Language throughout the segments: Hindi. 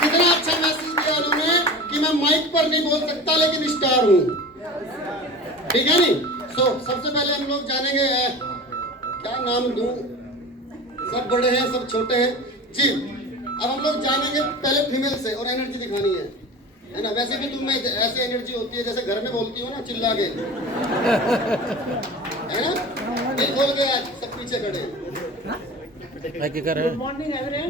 कितना अच्छा मैसेज दिया उन्होंने कि मैं माइक पर नहीं बोल सकता लेकिन स्टार हूँ, ठीक है नहीं। सबसे पहले हम लोग जानेंगे, क्या नाम दूं, सब बड़े हैं सब छोटे हैं जी। अब हम लोग जानेंगे पहले फीमेल से, और एनर्जी दिखानी है ना। वैसे भी तुम में ऐसी एनर्जी होती है जैसे घर में बोलती हो ना चिल्ला के, है ना। दिल खोल के आज सब पीछे खड़े हैं। Good morning everyone.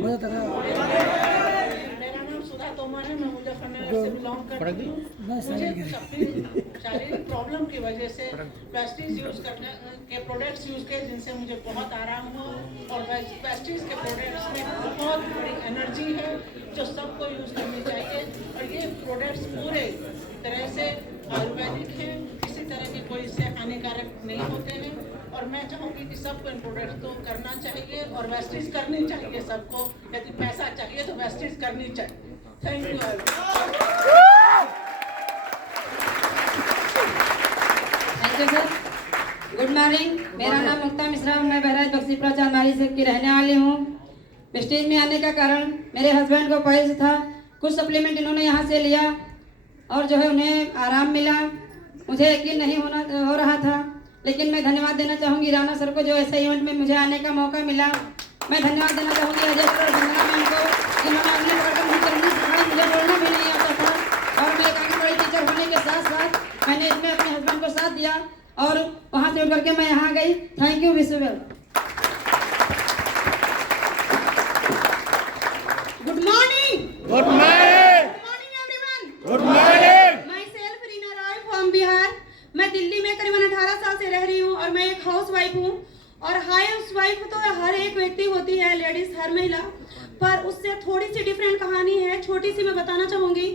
मेरा नाम सुधा तोमर है, मैं मुजफ्फरनगर से बिलोंग करती हूँ। मुझे शारीरिक प्रॉब्लम की वजह से वेस्टीज यूज करने के प्रोडक्ट्स यूज किए जिनसे मुझे बहुत आराम हो, और वेस्टीज के प्रोडक्ट्स में बहुत बड़ी एनर्जी है जो सबको यूज करनी चाहिए। और ये प्रोडक्ट्स पूरे तरह से आयुर्वेदिक हैं, किसी तरह के कोई इससे हानिकारक नहीं होते हैं। और मैं चाहूँगी कि सबको इन प्रोडक्ट्स को करना चाहिए और वेस्टीज करनी चाहिए सबको। यदि पैसा चाहिए तो वेस्टीज करनी चाहिए। Thank you. Thank you sir. Good morning, मेरा नाम मुक्ता मिश्रा, मैं बहराइच बख्शीपुरा चांदमारी से की रहने वाली हूँ। वेस्टीज में आने का कारण मेरे हस्बैंड को पहले से था। कुछ सप्लीमेंट इन्होंने यहाँ से लिया और जो है उन्हें आराम मिला। मुझे यकीन नहीं हो रहा था, लेकिन मैं धन्यवाद देना चाहूँगी राणा सर को जो ऐसे इवेंट में मुझे आने का मौका मिला। मैं धन्यवाद देना चाहूँगी अजय सर और बंदना मैम को, जिन्होंने अगले प्रकरण की करनी सिखाई। मुझे बोलना भी नहीं आता था और मैं एक आंगनबाड़ी टीचर होने के साथ साथ मैंने इसमें अपने हस्बैंड को साथ दिया और वहाँ से उठ करके मैं यहाँ गई। थैंक यू विश्ववेल। Good morning. Good morning. Good morning everyone. Good morning. Myself Reena Roy from Bihar. मैं दिल्ली में करीबन 18 साल से रह रही हूँ और मैं एक हाउस वाइफ हूँ। और हाउस वाइफ तो हर एक व्यक्ति होती है, लेडीज, हर महिला, पर उससे थोड़ी सी डिफरेंट कहानी है। छोटी सी मैं बताना चाहूँगी।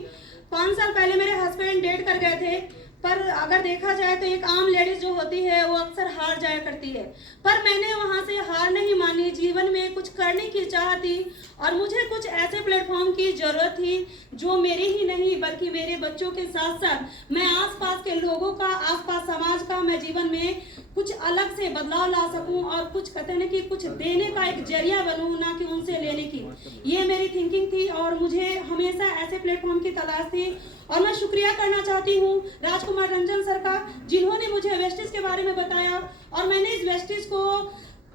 5 साल पहले मेरे हस्बैंड डेट कर गए थे, पर अगर देखा जाए तो एक आम लेडीज जो होती है वो अक्सर हार जाया करती है, पर मैंने वहाँ से हार नहीं मानी। जीवन में कुछ करने की चाह थी और मुझे कुछ ऐसे प्लेटफॉर्म की जरूरत थी जो मेरे ही नहीं बल्कि मेरे बच्चों के साथ साथ मैं आसपास के लोगों का, आसपास समाज का मैं जीवन में कुछ अलग से बदलाव ला सकूं और कुछ कहते हैं कि कुछ देने का एक जरिया बनूं, ना कि उनसे लेने की। ये मेरी थिंकिंग थी और मुझे हमेशा ऐसे प्लेटफॉर्म की तलाश थी। और मैं शुक्रिया करना चाहती हूँ राजकुमार रंजन सर का, जिन्होंने मुझे वेस्टीज के बारे में बताया और मैंने इस वेस्टीज को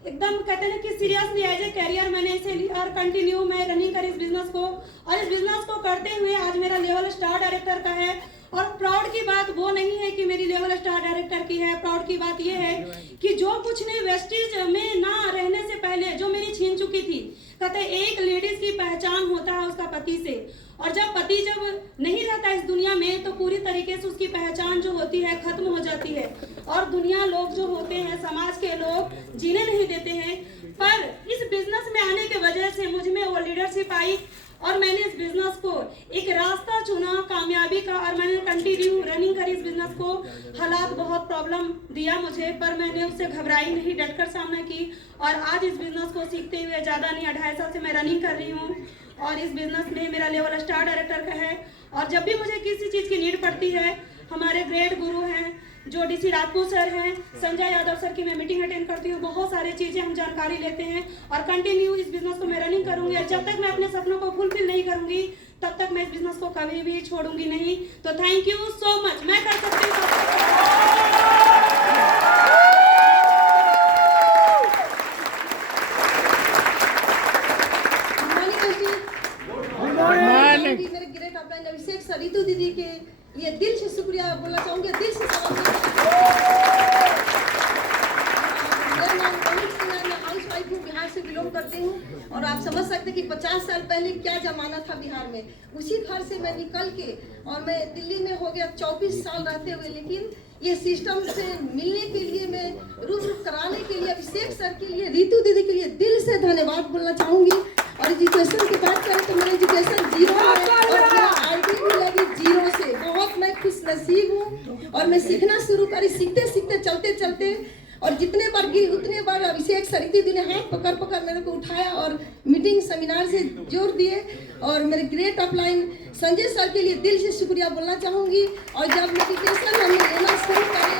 एकदम कहते हैं कि सीरियसली एज ए कैरियर मैंने इसे लिया और कंटिन्यू मैं रनिंग करी इस बिजनेस को। और इस बिजनेस को करते हुए आज मेरा लेवल स्टार डायरेक्टर का है। और प्राउड की बात वो नहीं है कि मेरी लेवल स्टार डायरेक्टर की है, प्राउड की बात ये है कि जो कुछ ने वेस्टीज में ना रहने से पहले जो मेरी छीन चुकी थी। कहते एक लेडीज की पहचान होता है उसका पति से, और जब पति जब नहीं रहता इस दुनिया में तो पूरी तरीके से उसकी पहचान जो होती है खत्म हो जाती है। और दुनिया लोग जो होते हैं, समाज के लोग जीने नहीं देते हैं। पर इस बिजनेस में आने की वजह से मुझ में वो लीडरशिप आई और मैंने इस बिजनेस को एक रास्ता चुना कामयाबी का और मैंने कंटिन्यू रनिंग करी इस बिजनेस को। हालात बहुत प्रॉब्लम दिया मुझे, पर मैंने उससे घबराई नहीं, डटकर सामना की और आज इस बिजनेस को सीखते हुए ज़्यादा नहीं 2.5 साल से मैं रनिंग कर रही हूँ और इस बिजनेस में मेरा लेवल स्टार डायरेक्टर का है। और जब भी मुझे किसी चीज़ की नीड पड़ती है, हमारे ग्रेट गुरु हैं जो डीसी राजपूत सर हैं, संजय यादव सर की मैं मीटिंग अटेंड करती हूँ। बहुत सारी चीज़ें हम जानकारी लेते हैं और कंटिन्यू इस बिजनेस को मैं रनिंग करूँगी। और जब तक मैं अपने सपनों को फुलफिल नहीं करूँगी तब तक मैं इस बिजनेस को कभी भी छोड़ूंगी नहीं। तो थैंक यू सो मच। मैं कर सकती हूँ। मेरे ग्रेट अपलाइन अभिषेक सर, रितु दीदी के लिए दिल से शुक्रिया बोलना चाहूँगी, दिल से सलाम। मेरा नाम अमित सिंह है, मैं हाउस वाइफ हूँ, बिहार से बिलोंग करती हूँ। और आप समझ सकते कि 50 साल पहले क्या जमाना था बिहार में। उसी घर से मैं निकल के और मैं दिल्ली में हो गया 24 साल रहते हुए, लेकिन ये सिस्टम से मिलने के लिए, मैं रूम कराने के लिए, अभिषेक सर के लिए, रितु दीदी के लिए दिल से धन्यवाद बोलना चाहूँगी। और एजुकेशन की बात करें तो मेरा एजुकेशन 0 है और मेरा आईडी भी लगी 0 से। बहुत मैं खुश नसीब हूँ और मैं सीखना शुरू करी, सीखते सीखते चलते चलते और जितने बार गिरी उतने बार अभिषेक सर, रितु दीदी ने हाथ पकड़ पर मेरे को उठाया और मीटिंग सेमिनार से जोड़ दिए। और मेरे ग्रेट अपलाइन संजय सर के लिए दिल से शुक्रिया बोलना चाहूँगी। और जब मेडिटेशन हमने लेना शुरू करे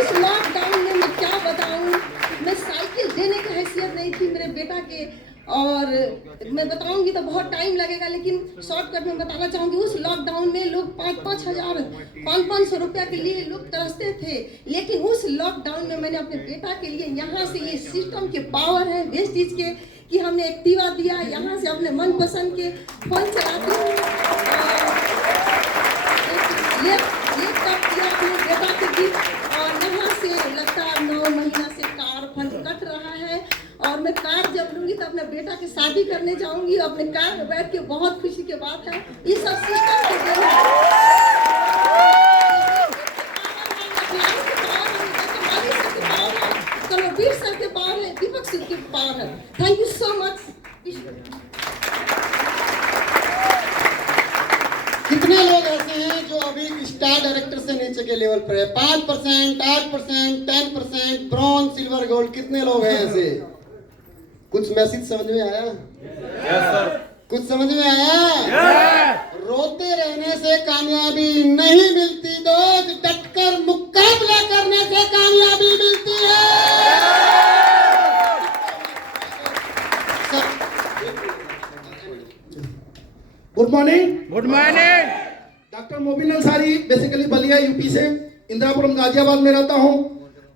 उस लॉकडाउन में मैं क्या बताऊँ, मैं साइकिल देने की हैसियत नहीं थी मेरे बेटा के। और मैं बताऊंगी तो बहुत टाइम लगेगा, लेकिन शॉर्टकट में बताना चाहूँगी। उस लॉकडाउन में लोग 500 रुपया के लिए लोग तरसते थे, लेकिन उस लॉकडाउन में मैंने अपने बेटा के लिए यहाँ से ये सिस्टम के पावर है वेस्टेज के कि हमने एक्टिवा दिया, यहाँ से अपने मनपसंद के फोन चलाती हूँ। लैपटॉप दिया अपने बेटा के गिफ्ट। और यहाँ से लगातार 9 महीना से कार फंड कट रहा है। और मैं कार जब लूंगी तो अपने बेटा की शादी करने जाऊंगी, अपने कार में बैठ के बहुत खुशी की बात है। ये सब सिस्टम के देना कलवीर सर के पावर है, दीपक सिंह के पावर है। Thank you so much. कितने लोग ऐसे हैं जो अभी स्टार डायरेक्टर से नीचे के लेवल पर है? 5%, 8%, 10%, ब्रॉन्ज, सिल्वर, गोल्ड, कितने लोग हैं ऐसे? कुछ मैसेज समझ में आया? Yes sir. कुछ समझ में आया? रोते रहने से कामयाबी नहीं मिलती दोस्त, डटकर मुकाबला करने से कामयाबी मिलती है। Good morning. Good morning. Doctor Mobin Ansari, basically Ballia UP से, इंदिरापुरम गाजियाबाद में रहता हूँ।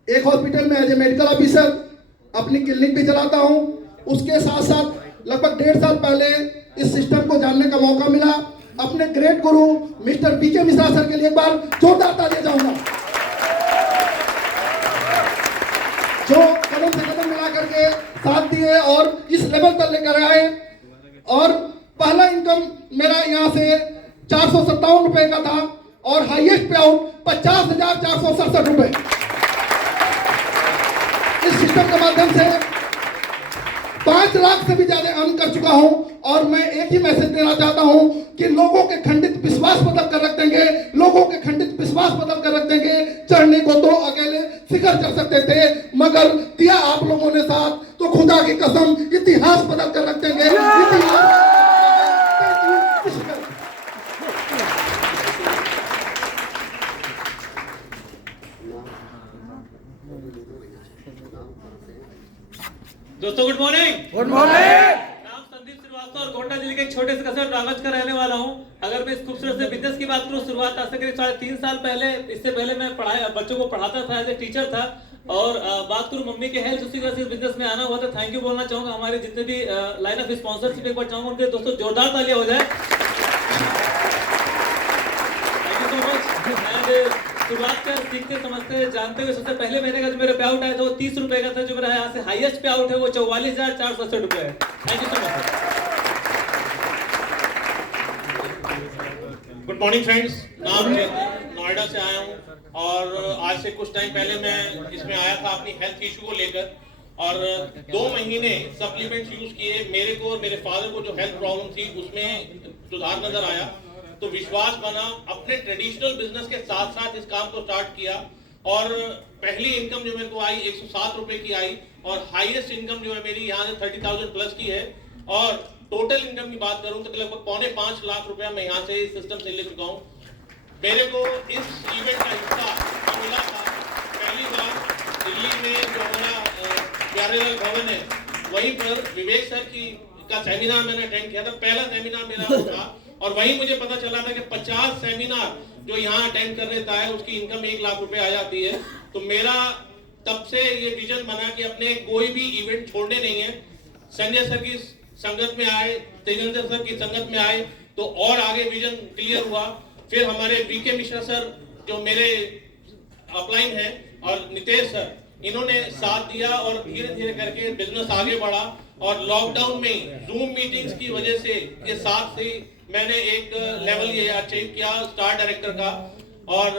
एक हॉस्पिटल में एज ए मेडिकल ऑफिसर अपनी क्लिनिक भी चलाता हूँ। उसके साथ साथ लगभग 1.5 साल पहले इस सिस्टम को जानने का मौका मिला। अपने ग्रेट गुरु मिस्टर बीके मिश्रा सर के लिए एक बार जोरदार तालियां चाहूंगा, जो कदम से कदम मिला करके साथ दिए और इस लेवल तक लेकर आए। और पहला इनकम मेरा यहाँ से 457 रुपए का था और हाईएस्ट पे आउट 50,467 रुपए। इस सिस्टम के माध्यम से 5 लाख से भी ज्यादा अर्न कर चुका हूं। और मैं एक ही मैसेज देना चाहता हूं कि लोगों के खंडित विश्वास बदल कर रख देंगे, लोगों के खंडित विश्वास बदल कर रख देंगे। चढ़ने को तो अकेले शिखर चढ़ सकते थे, मगर दिया आप लोगों ने साथ तो खुदा की कसम इतिहास बदल कर रख देंगे। दोस्तों गुड मॉर्निंग। Good morning. नाम संदीप श्रीवास्तव और गोंडा जिले के एक छोटे से कस्बे रावत का रहने वाला हूं। अगर मैं इस खूबसूरत से बिजनेस की बात करूं, शुरुआत आज से करीब 3.5 साल पहले, इससे पहले मैं बच्चों को पढ़ाता था, एज ए टीचर था। और बात करूं मम्मी के हेल्थ, उसी वजह से इस बिजनेस में आना हुआ था। थैंक यू बोलना चाहूंगा हमारे जितने भी लाइन ऑफ स्पॉन्सरशिप, एक बार चाहूंगा उनके दोस्तों जोरदार तालियां हो जाए। Thank you so much. शुरुआत कर सीखते समझते जानते हुए सबसे पहले महीने का जो मेरा पे आउट आया था वो 30 रुपए का था। जो मेरा यहाँ से हाईएस्ट पे आउट है वो 44,467 रुपए है। Thank you so much. Good morning friends, नाम नोएडा से आया हूँ और आज से कुछ टाइम पहले मैं इसमें आया था अपनी हेल्थ इशू को लेकर। और 2 महीने सप्लीमेंट्स यूज किए। मेरे को और मेरे फादर को जो हेल्थ प्रॉब्लम थी उसमें सुधार नजर आया, तो विश्वास बना। अपने ट्रेडिशनल बिजनेस के साथ साथ इस काम को स्टार्ट किया और पहली इनकम जो मेरे को आई 107 रुपए की आई और हाईएस्ट इनकम जो है मेरी यहाँ से 30,000 प्लस की है। और टोटल इनकम की बात करूं तो लगभग 4.5 लाख रुपया मैं यहाँ से इस सिस्टम से ले चुका हूँ। मेरे को इस इवेंट का हिस्सा मिला था पहली बार दिल्ली में, जो हमारा प्यारेलाल भवन है वहीं पर विवेक सर का सेमिनार मैंने अटेंड किया था। पहला सेमिनार मेरा था और वहीं मुझे पता चला था कि 50 सेमिनार जो यहाँ अटेंड कर लेता है उसकी इनकम 1 लाख रुपए आ जाती है। तो मेरा तब से ये विजन बना कि अपने कोई भी इवेंट छोड़ने नहीं है। संजय सर की संगत में आए, तेजेंद्र सर की संगत में आए तो और आगे विजन क्लियर हुआ। फिर हमारे बीके मिश्रा सर जो मेरे अपलाइन है और नितेश सर, इन्होंने साथ दिया और धीरे धीरे करके बिजनेस आगे बढ़ा। और लॉकडाउन में जूम मीटिंग्स की वजह से के साथ ही मैंने एक लेवल ये अचीव किया स्टार डायरेक्टर का और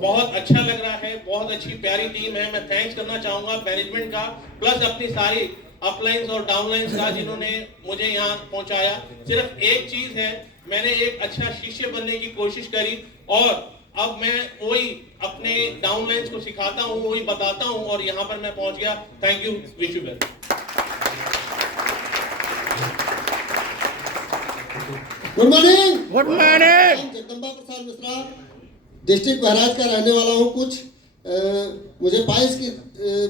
बहुत अच्छा लग रहा है। बहुत अच्छी प्यारी टीम है। मैं थैंक्स करना चाहूंगा मैनेजमेंट का, प्लस अपनी सारी अपलाइंस और डाउनलाइंस का जिन्होंने मुझे यहाँ पहुंचाया। सिर्फ एक चीज है, मैंने एक अच्छा शिष्य बनने की कोशिश करी और अब मैं वही अपने डाउनलाइंस को सिखाता हूँ, वही बताता हूँ और यहाँ पर मैं पहुंच गया। Thank you, wish you well. Good morning. Good morning. Jagdamba Prasad Mishra, district Bahraich का रहने वाला हूँ। कुछ मुझे पाइल्स की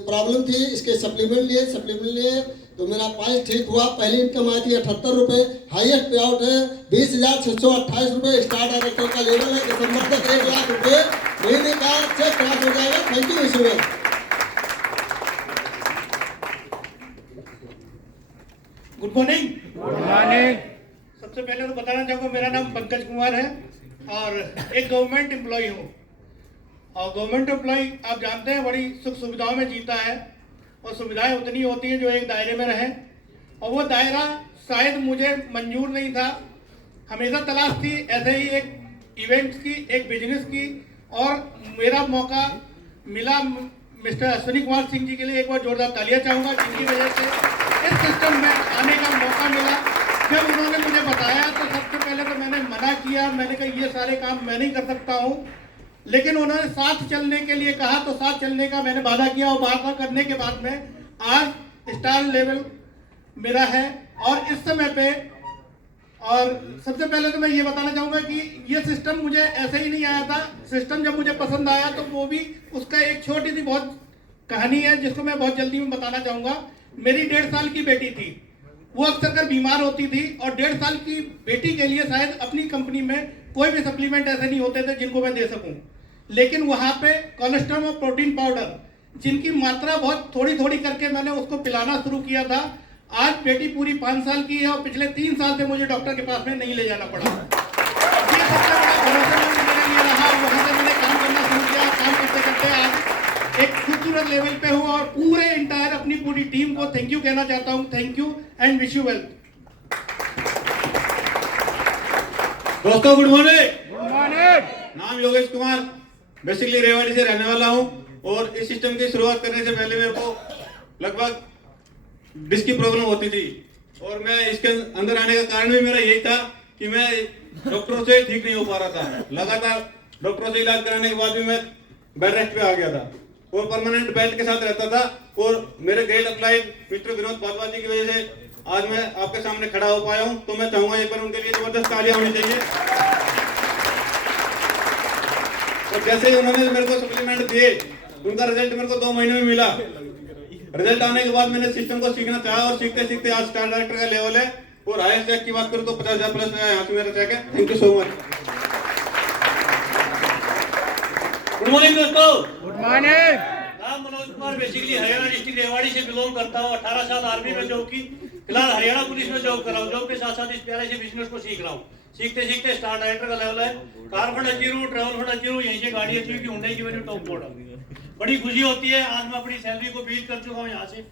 प्रॉब्लम थी, इसके सप्लीमेंट लिए तो मेरा पाइल्स ठीक हुआ। पहली इनकम आई थी 78 रुपये, हाईएस्ट पे आउट है 20,628 रुपये। स्टार डायरेक्टर का लेवल है, दिसंबर तक 1 लाख रुपये महीने का चेक क्रॉस हो जाएगा। Thank you Ishwar. Good morning. Good morning. सबसे पहले तो बताना चाहूँगा मेरा नाम पंकज कुमार है और एक गवर्नमेंट एम्प्लॉय हूँ। और गवर्नमेंट एम्प्लॉय आप जानते हैं बड़ी सुख सुविधाओं में जीता है और सुविधाएं उतनी होती हैं जो एक दायरे में रहे, और वो दायरा शायद मुझे मंजूर नहीं था। हमेशा तलाश थी ऐसे ही एक इवेंट्स की, एक बिजनेस की, और मेरा मौका मिला। मिस्टर अश्विनी कुमार सिंह जी के लिए एक बार जोरदार तालियां चाहूँगा, जिनकी वजह से इस सिस्टम में आने का मौका मिला। जब उन्होंने मुझे बताया तो सबसे पहले तो मैंने मना किया, मैंने कहा ये सारे काम मैं नहीं कर सकता हूँ, लेकिन उन्होंने साथ चलने के लिए कहा तो साथ चलने का मैंने वादा किया, और वादा करने के बाद में आज स्टार लेवल मेरा है। और इस समय पे, और सबसे पहले तो मैं ये बताना चाहूँगा कि ये सिस्टम मुझे ऐसे ही नहीं आया था। सिस्टम जब मुझे पसंद आया तो वो भी उसका एक छोटी सी बहुत कहानी है जिसको मैं बहुत जल्दी में बताना चाहूँगा। मेरी 1.5 साल की बेटी थी, वो अक्सर कर बीमार होती थी, और 1.5 साल की बेटी के लिए शायद अपनी कंपनी में कोई भी सप्लीमेंट ऐसे नहीं होते थे जिनको मैं दे सकूं, लेकिन वहाँ पे कोलेस्ट्रॉल और प्रोटीन पाउडर जिनकी मात्रा बहुत थोड़ी थोड़ी करके मैंने उसको पिलाना शुरू किया था। आज बेटी पूरी 5 साल की है और पिछले 3 साल से मुझे डॉक्टर के पास में नहीं ले जाना पड़ा। ये सबसे बड़ा भरोसेमंद मेरे लिए रहा। वहाँ से मैंने काम करना शुरू किया, काम करते करते आज एक खूबसूरत लेवल पे हूँ, और पूरे इंटायर अपनी पूरी टीम को थैंक यू कहना चाहता हूँ। Thank you and wish you well. दोस्तों गुड मॉर्निंग। Good morning. नाम योगेश कुमार, बेसिकली रेवाड़ी से रहने वाला हूं, और इस सिस्टम की शुरुआत करने से पहले मेरे को लगभग डिस्क की प्रॉब्लम होती थी, और मैं इसके अंदर आने का कारण भी मेरा यही था कि मैं डॉक्टरों से ठीक नहीं हो पा रहा था। लगातार डॉक्टरों से इलाज कराने के बाद भी मैं बेड रेस्ट पे आ गया था और परमानेंट बेल्ट के साथ रहता था। और मेरे ग्रेट अप्लाइड मिस्टर विनोद भारद्वाज जी की वजह से आज मैं आपके सामने खड़ा हो पाया हूं, तो मैं चाहूंगा एक बार उनके लिए जबरदस्त तालियां होनी चाहिए। और जैसे ही उन्होंने मेरे को सप्लीमेंट दिए, उनका रिजल्ट मेरे को 2 महीने में मिला। रिजल्ट आने के बाद मैंने सिस्टम को सीखना चाहा, और सीखते सीखते आज स्टार डायरेक्टर का लेवल है। और हाईएस्ट चेक की बात करूं तो 50,000 प्लस में यहाँ से मेरा चेक है। Thank you so much. Good morning दोस्तों। Good morning. नाम मनोज कुमार, बेसिकली हरियाणा डिस्ट्रिक्ट रेवाड़ी से बिलोंग करता हूँ। 18 साल आर्मी में जॉब की, फिलहाल हरियाणा पुलिस में जॉब कर रहा हूँ। जॉब के साथ साथ इस प्यारे से बिजनेस को सीख रहा हूँ। सीखते सीखते स्टार डायरेक्टर का लेवल है। कार फंड अचीव हूँ, ट्रैवल फंड अचीव हूँ, यहीं से गाड़ी अचीव की, हुंडई की वैल्यू टॉप मॉडल। बड़ी खुशी होती है। आज मैं अपनी सैलरी को बीट कर चुका हूँ। यहाँ से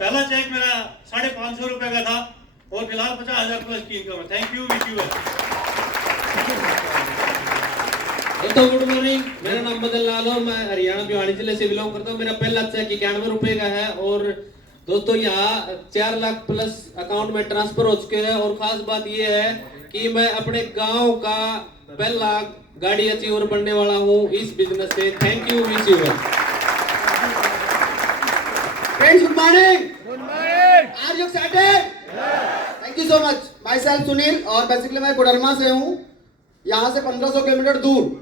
पहला चेक मेरा 550 रुपए का था, और फिलहाल 50,000 प्लस की इनकम है। Thank you, wish you well. दोस्तों गुड मॉर्निंग। मेरा नाम बदल लाल है, मैं हरियाणा भिवानी जिले से बिलोंग करता हूँ। मेरा पहला चेक 91 रुपए का है, और दोस्तों यहाँ 4 लाख प्लस अकाउंट में ट्रांसफर हो चुके हैं। और खास बात ये है कि मैं अपने गांव का पहला गाड़ी अचीवर बनने वाला हूँ इस बिजनेस से। Thank you, wish you well. Friends good morning. Good morning. Are you excited? Thank you so much. My self Sunil, और बेसिकली मैं कोडरमा से हूँ, यहाँ से 1500 किलोमीटर दूर।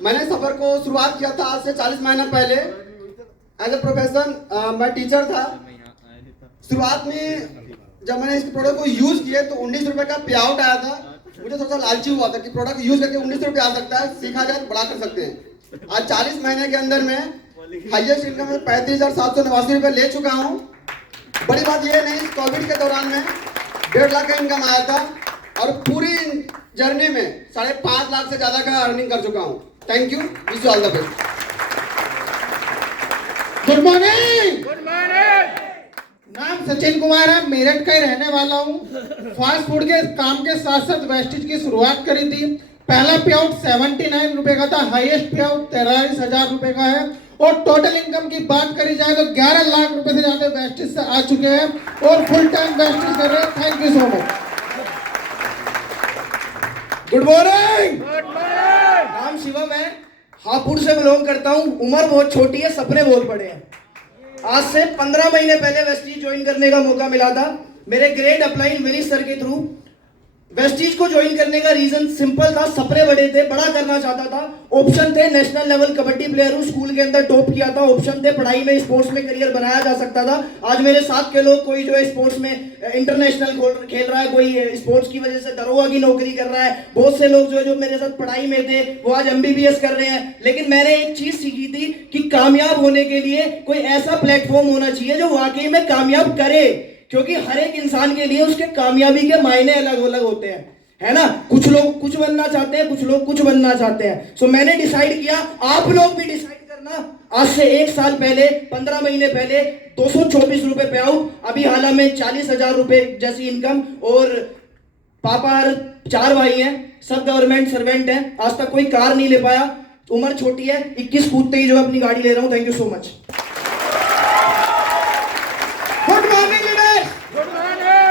मैंने सफर को शुरुआत किया था आज से 40 महीना पहले। एज ए प्रोफेशन मैं टीचर था। शुरुआत में जब मैंने इस प्रोडक्ट को यूज किए तो 19 रुपए का पे आउट आया था। मुझे थोड़ा सा लालची हुआ था कि प्रोडक्ट यूज करके 19 रुपए आ सकता है, सीखा जाए बढ़ा कर सकते हैं। आज 40 महीने के अंदर में हाईएस्ट इनकम में 35,789 रुपए ले चुका हूँ। बड़ी बात यह नहीं, कोविड के दौरान में 1.5 लाख का इनकम आया था, और पूरी जर्नी में 5.5 लाख से ज्यादा का अर्निंग कर चुका हूँ। Thank you, wish you all the best. Good morning. Good morning. नाम सचिन कुमार है, मेरठ का ही रहने वाला हूँ। फास्ट फूड के काम के साथ साथ वेस्टेज की शुरुआत करी थी। पहला पे आउट 79 रुपए का था, हाईएस्ट पे आउट 43,000 रुपए का है। और टोटल इनकम की बात करी जाए तो 11 लाख रुपए से ज्यादा वेस्टेज से आ चुके हैं, और फुल टाइम वेस्टेज कर रहे हैं। Thank you so much. Good morning. Good morning. नाम शिवम है, हापुड़ से बिलोंग करता हूँ। उम्र बहुत छोटी है, सपने बहुत बड़े हैं। आज से 15 महीने पहले वेस्टीज ज्वाइन करने का मौका मिला था मेरे ग्रेट अपलाइन विनीत सर के थ्रू। वेस्टीज को ज्वाइन करने का रीजन सिंपल था, सपने बड़े थे, बड़ा करना चाहता था। ऑप्शन थे नेशनल लेवल कबड्डी प्लेयर हूँ, स्कूल के अंदर टॉप किया था। ऑप्शन थे पढ़ाई में, स्पोर्ट्स में करियर बनाया जा सकता था। आज मेरे साथ के लोग, कोई जो है स्पोर्ट्स में इंटरनेशनल खेल रहा है, कोई स्पोर्ट्स की वजह से दरोगा की नौकरी कर रहा है। बहुत से लोग जो मेरे साथ पढ़ाई में थे वो आज MBBS कर रहे हैं। लेकिन मैंने एक चीज सीखी थी कि कामयाब होने के लिए कोई ऐसा प्लेटफॉर्म होना चाहिए जो वाकई में कामयाब करे, क्योंकि हर एक इंसान के लिए उसके कामयाबी के मायने अलग अलग होते हैं, है ना। कुछ लोग कुछ बनना चाहते हैं, कुछ लोग कुछ बनना चाहते हैं। सो मैंने डिसाइड किया, आप लोग भी डिसाइड करना। आज से 1 साल पहले, 15 महीने पहले 224 रुपए पे आउट, अभी हाल में 40,000 रुपए जैसी इनकम। और पापा 4 भाई हैं, सब गवर्नमेंट सर्वेंट हैं, आज तक कोई कार नहीं ले पाया। उम्र छोटी है, 21 कूदते ही जो अपनी गाड़ी ले रहा हूं। Thank you so much. Good morning leaders,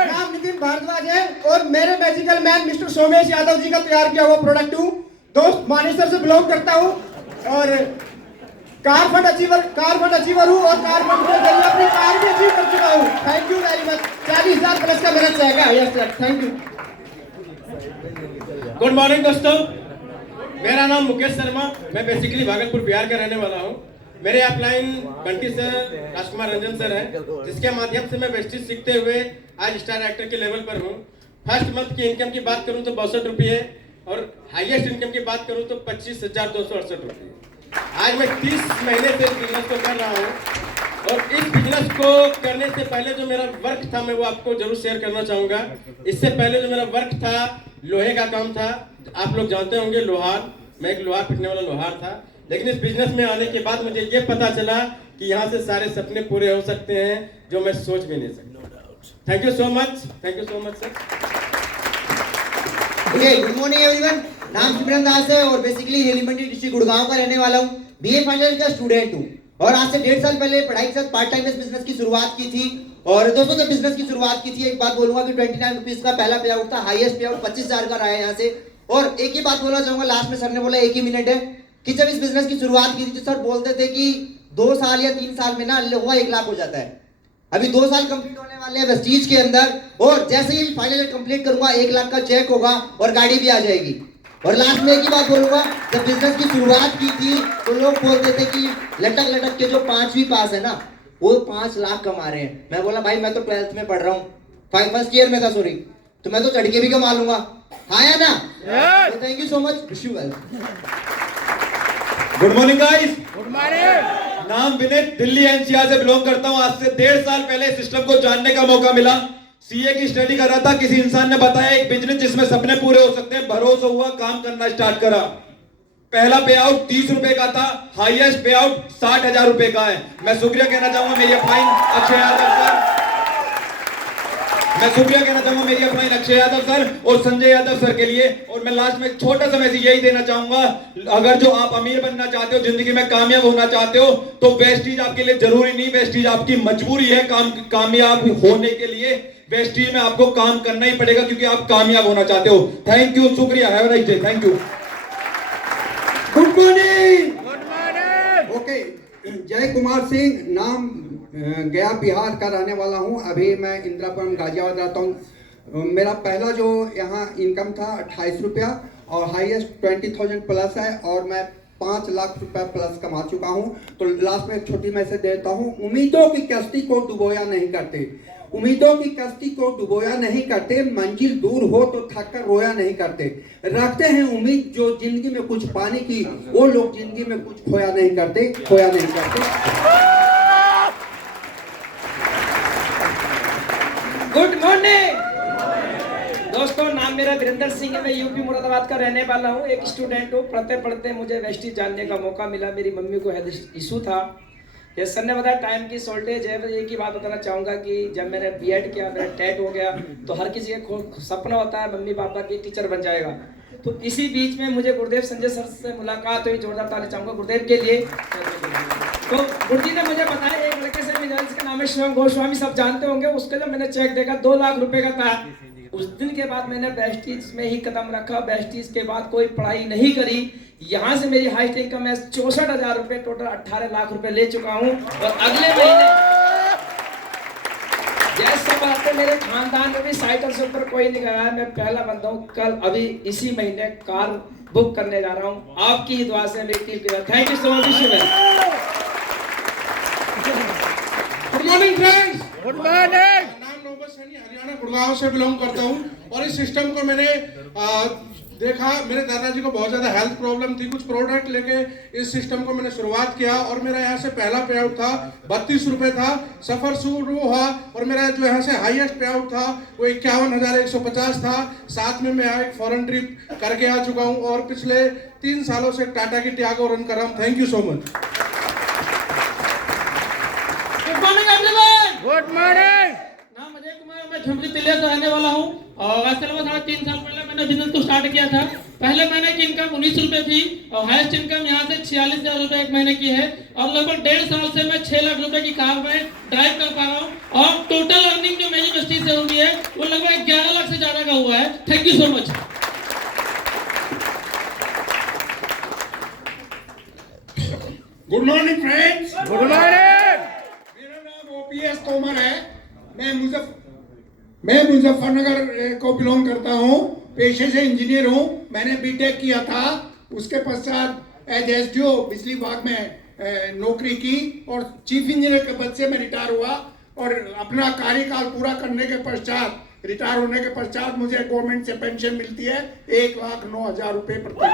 नाम नितिन भारद्वाज है और मेरे magical man Mr Somesh Yadav ji का तैयार किया हुआ प्रोडक्ट हूँ। दोस्त मानेसर से बिलोंग करता हूँ और कार फंड अचीवर हूँ और कार फंड के जरिए अपनी कार भी अचीव कर चुका हूँ। Thank you very much. 40,000 plus का मेरा चेक है। Yes sir, thank you. Good morning दोस्तों, मेरा नाम मुकेश शर्मा, मैं बेसिकली भागलपुर बिहार का रहने वाला हूँ। मेरे अपलाइन बंटी सर, राजकुमार रंजन सर हैं, जिसके माध्यम से मैं वेस्टीज सीखते हुए आज स्टार एक्टर के लेवल पर हूँ। फर्स्ट मंथ की इनकम की बात करूँ तो 62 रुपये और हाईएस्ट इनकम की बात करूँ तो 25,268 रुपये। आज मैं 30 महीने से इस बिजनेस को कर रहा हूँ और इस बिजनेस को करने से पहले जो मेरा वर्क था मैं वो आपको जरूर शेयर करना चाहूँगा। इससे पहले जो मेरा वर्क था लोहे का काम था, आप लोग जानते होंगे लोहार, मैं एक लोहार पिटने वाला लोहार था। लेकिन इस बिजनेस में आने के बाद मुझे ये पता चला कि यहाँ से सारे सपने पूरे हो सकते हैं जो मैं सोच भी नहीं सकता। Thank you so much, thank you so much sir. Good morning everyone, नाम सिमरन दास है और बेसिकली एलिमेंट्री डिस्ट्रिक्ट गुड़गांव का रहने वाला हूँ। BA फाइनल का स्टूडेंट हूँ और आज से 1.5 साल पहले पढ़ाई के साथ पार्ट टाइम इस बिजनेस की शुरुआत की थी। और दोस्तों जब बिजनेस की शुरुआत की थी, एक बात बोलूंगा कि 29 रुपीज का पहला पे आउट था, हाईएस्ट पे आउट 25,000 का रहा है यहाँ से। और एक ही बात बोलना चाहूंगा, लास्ट में सर ने बोला 1 ही मिनट है, कि जब इस बिजनेस की शुरुआत की थी तो सर बोलते थे कि 2 साल या 3 साल में ना लोहा 1 लाख हो जाता है। अभी 2 साल कंप्लीट होने वाले हैं वेस्टीज के अंदर और जैसे ही फाइनल कंप्लीट करूंगा 1 लाख का चेक होगा और गाड़ी भी आ जाएगी। और लास्ट में एक ही बात बोलूंगा, जब बिजनेस की शुरुआत की थी तो लोग बोलते थे कि लटक लटक के जो 5वीं पास है ना वो 5 लाख कमा रहे हैं। मैं बोला भाई मैं तो 12th में पढ़ रहा हूँ, फर्स्ट ईयर में था सॉरी, तो मैं तो चढ़ के भी कमा लूंगा। हाँ या ना? Thank you so much, wish you well. Good morning guys. Good morning. नाम विनीत, दिल्ली NCR से बिलोंग करता हूँ। आज से 1.5 साल पहले सिस्टम को जानने का मौका मिला। CA की स्टडी कर रहा था, किसी इंसान ने बताया एक बिजनेस जिसमें सपने पूरे हो सकते हैं, भरोसा हुआ, काम करना स्टार्ट करा। पहला पे आउट 30 रुपए का था, हाईएस्ट पे आउट 60,000 रुपए का है। मैं शुक्रिया कहना चाहूंगा मेरी अपलाइन अक्षय यादव सर, मैं शुक्रिया कहना चाहूंगा मेरी अपलाइन अक्षय यादव सर और संजय यादव सर के लिए। और मैं लास्ट में छोटा सा मैसेज यही देना चाहूंगा, अगर जो आप अमीर बनना चाहते हो, जिंदगी में कामयाब होना चाहते हो, तो वेस्टीज आपके लिए जरूरी नहीं, वेस्टीज आपकी मजबूरी है। कामयाब होने के लिए वेस्टीज में आपको काम करना ही पड़ेगा क्योंकि आप कामयाब होना चाहते हो। थैंक यू, शुक्रिया, have a nice day, thank you. Good morning. Okay, जय कुमार सिंह, नाम गया बिहार का रहने वाला हूं। अभी मैं इंदिरापुरम गाजियाबाद रहता हूं। मेरा पहला जो यहाँ इनकम था 28 रुपया और हाईएस्ट 20,000 प्लस है और मैं 5 लाख रुपए प्लस कमा चुका हूं। तो लास्ट में एक छोटी मैसेज देता हूं, उम्मीदों की कश्ती को डुबोया नहीं करते, उम्मीदों की कश्ती को डुबोया नहीं करते, मंजिल दूर हो तो थक कर रोया नहीं करते, रखते हैं उम्मीद जो जिंदगी में कुछ पाने की, वो लोग जिंदगी में कुछ खोया नहीं करते, खोया नहीं करते। गुड मॉर्निंग दोस्तों, नाम मेरा वीरेंद्र सिंह है, मैं यूपी मुरादाबाद का रहने वाला हूँ। एक स्टूडेंट हूँ। पढ़ते पढ़ते मुझे वेस्टीज जानने का मौका मिला। मेरी मम्मी को हेल्थ इशू था, ये सर ने बताया टाइम की शॉर्टेज है। मैं एक ही बात बताना चाहूँगा कि जब मैंने BEd किया, मेरा टेट हो गया, तो हर किसी का सपना होता है मम्मी पापा की टीचर बन जाएगा। तो इसी बीच में मुझे गुरुदेव संजय सर से मुलाकात हुई। जोरदार ताली चाहूँगा गुरुदेव के लिए। तो गुरुजी ने मुझे बताया एक लड़के से मिला जिसका नाम है शिवम गोस्वामी, सब जानते होंगे। उसका जब मैंने चेक देखा 2 लाख रुपए का था। उस दिन के बाद मैंने वेस्टीज में ही कदम रखा। वेस्टीज के बाद कोई पढ़ाई नहीं करी। यहाँ से मेरी हाईएस्ट इनकम है 64,000 रुपए, टोटल 18 लाख रुपए ले चुका हूँ। और अगले महीने जैसे बात है, मेरे खानदान में भी साइकिल से ऊपर कोई नहीं गया है। मैं पहला बंदा हूँ। कल अभी इसी महीने कार बुक करने जा रहा हूँ। आपकी ही दुआ से मेरी team. Thank you so much. Good morning friends. Good morning. नाम नौबत सैनी, हरियाणा गुड़गांव से बिलोंग करता हूँ और इस सिस्टम को मैंने देखा। मेरे दादाजी को बहुत ज़्यादा हेल्थ प्रॉब्लम थी। कुछ प्रोडक्ट लेके इस सिस्टम को मैंने शुरुआत किया और मेरा यहाँ से पहला पे आउट था 32 रुपये था। सफ़र शुरू हुआ और मेरा जो यहाँ से हाईएस्ट पे आउट था वो 51,150 था। साथ में मैं एक फॉरेन ट्रिप करके आ चुका हूँ और पिछले 3 सालों से टाटा की टियागो रन कर रहा हूँ। Thank you so much. Good morning everyone. Good morning. नाम अजय कुमार, मैं झुमरी तिलिया से रहने वाला हूँ और असल में 3.5 साल पहले मैंने बिजनेस को स्टार्ट किया था। पहले महीने की इनकम 19 रुपए थी और हाईएस्ट इनकम यहाँ से 46,000 रुपए एक महीने की है और लगभग 1.5 साल से मैं 6 लाख रुपए की कार में ड्राइव कर पा रहा हूँ और टोटल अर्निंग जो मेरी इंडस्ट्री से हुई है वो लगभग 11 लाख से ज्यादा का हुआ है। Thank you so much. Good morning friends. Good morning. मेरा नाम ओपीएस तोमर है। मैं मुजफ्फरनगर को बिलोंग करता हूँ। पेशे से इंजीनियर हूँ। मैंने बीटेक किया था। उसके पश्चात एज एसडीओ बिजली विभाग में नौकरी की और चीफ इंजीनियर के पद से मैं रिटायर हुआ और अपना कार्यकाल पूरा करने के पश्चात, रिटायर होने के पश्चात मुझे गवर्नमेंट से पेंशन मिलती है 1,09,000 रुपये प्रति माह।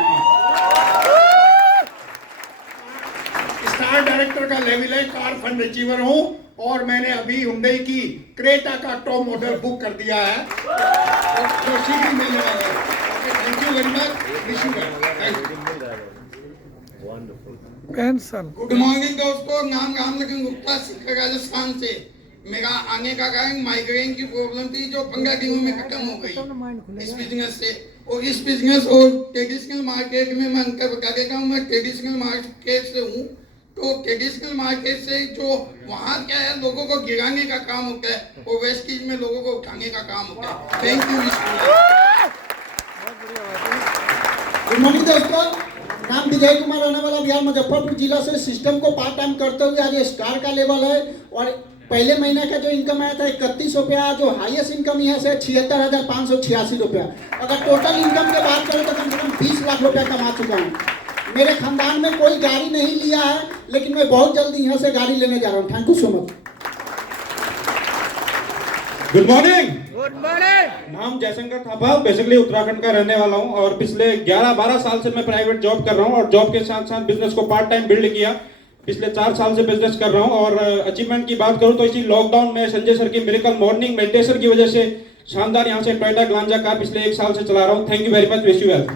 स्टार डायरेक्टर का लेवल है। कार फंड अचीवर हूँ और मैंने अभी हुंडई की क्रेटा का टॉप मॉडल बुक कर दिया है और जो शीघ्र मिलने वाला है। Thank you very much. Wish you well. Good morning दोस्तों। नाम रामलखन गुप्ता, सिक्कर राजस्थान से। मेरा आने का कारण माइग्रेन की प्रॉब्लम थी जो 15 दिनों में खत्म हो गई इस बिजनेस से। और इस बिजनेस और ट्रेडिशनल मार्केट में मैं अंतर बता देता हूँ। मैं ट्रेडिशनल मार्केट से हूँ तो ट्रेडिशनल मार्केट से जो वहाँ क्या है लोगों को गिराने का काम होता है और वेस्टेज में लोगों को उठाने का काम होता है। Thank you. गुड मॉर्निंग दोस्तों। नाम विजय कुमार, रहने वाला बिहार मुजफ्फरपुर जिला से। सिस्टम को पार्ट टाइम करते हुए आज स्टार का लेवल है और पहले महीने का जो इनकम आया था 31 रुपया, जो हाईएस्ट इनकम यहाँ से 76,586 रुपया। अगर टोटल इनकम की बात करें तो कम से कम 20 लाख रुपया कमा चुका हूँ। मेरे खानदान में कोई गाड़ी नहीं लिया है लेकिन मैं बहुत जल्दी यहाँ से गाड़ी लेने जा रहा हूँ। Thank you so much. Good morning. Good morning. नाम जयशंकर थापा, बेसिकली उत्तराखंड का रहने वाला हूं और पिछले 11-12 साल से मैं प्राइवेट जॉब कर रहा हूं और जॉब के साथ साथ बिजनेस को पार्ट टाइम बिल्ड किया। पिछले 4 साल से बिजनेस कर रहा हूं और अचीवमेंट की बात करूं तो इसी लॉकडाउन में संजय सर की मिरेकल मॉर्निंग मेडिटेशन की वजह से शानदार यहां से टोयोटा ग्लांजा कार पिछले 1 साल से चला रहा हूं। Thank you very much. Wish you well.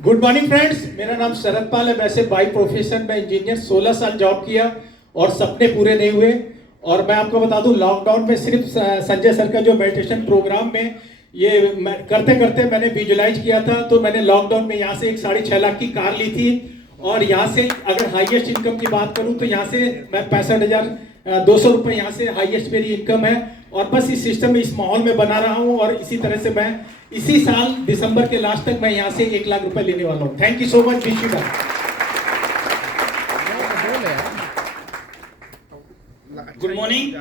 Good morning friends. मेरा नाम शरद पाल है। वैसे बाई प्रोफेशन में इंजीनियर, 16 साल जॉब किया और सपने पूरे नहीं हुए। और मैं आपको बता दूं लॉकडाउन में सिर्फ संजय सर का जो मेडिटेशन प्रोग्राम में ये करते करते मैंने विजुलाइज किया था तो मैंने लॉकडाउन में यहाँ से एक 6.5 लाख की कार ली थी और यहाँ से अगर हाईएस्ट इनकम की बात करूँ तो यहाँ से मैं 65,200 रुपये यहाँ से हाईएस्ट मेरी इनकम है और बस इस सिस्टम में, इस माहौल में बना रहा हूँ और इसी तरह से मैं इसी साल दिसंबर के लास्ट तक मैं यहाँ से 1 लाख रुपए लेने वाला हूँ। Thank you so much. Wish you well. Good morning.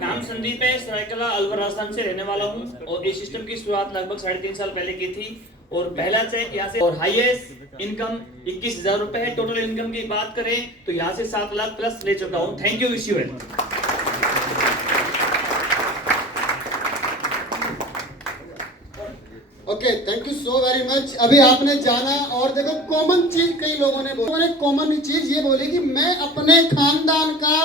नाम संदीप है, सरायकला अलवर राजस्थान से रहने वाला हूँ और इस सिस्टम की शुरुआत लगभग 3.5 साल पहले की थी और पहला चेक यहाँ से और हाईएस्ट इनकम 21,000 रुपए है। टोटल इनकम की बात करें तो यहाँ से 7 लाख प्लस ले चुका हूँ। Thank you. Wish you well. Okay, thank you so very much. अभी आपने जाना और देखो कॉमन चीज कई लोगों ने बोली। कॉमन चीज ये बोली कि मैं अपने खानदान का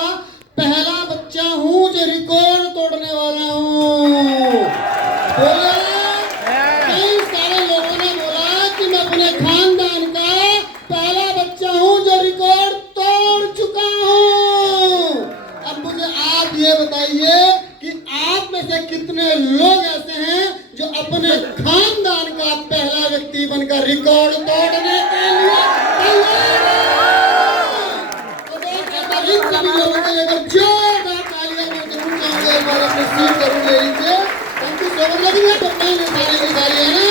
पहला बच्चा हूँ जो रिकॉर्ड तोड़ने वाला हूँ। बोला कई सारे लोगों ने बोला कि मैं अपने खानदान का पहला बच्चा हूँ जो रिकॉर्ड तोड़ चुका हूँ। अब मुझे आप ये बताइए कि आप में से कितने लोग ऐसे हैं जो अपने खानदान का पहला व्यक्ति बनकर रिकॉर्ड तोड़ने के लिए तैयार है। तो इन सभी लोगों के लिए जोरदार तालियां मैं जरूर चाहूंगा। एक बार अपने सीट जरूर ले लीजिए। Thank you so much. लगेगा तो मैं सारी है ना।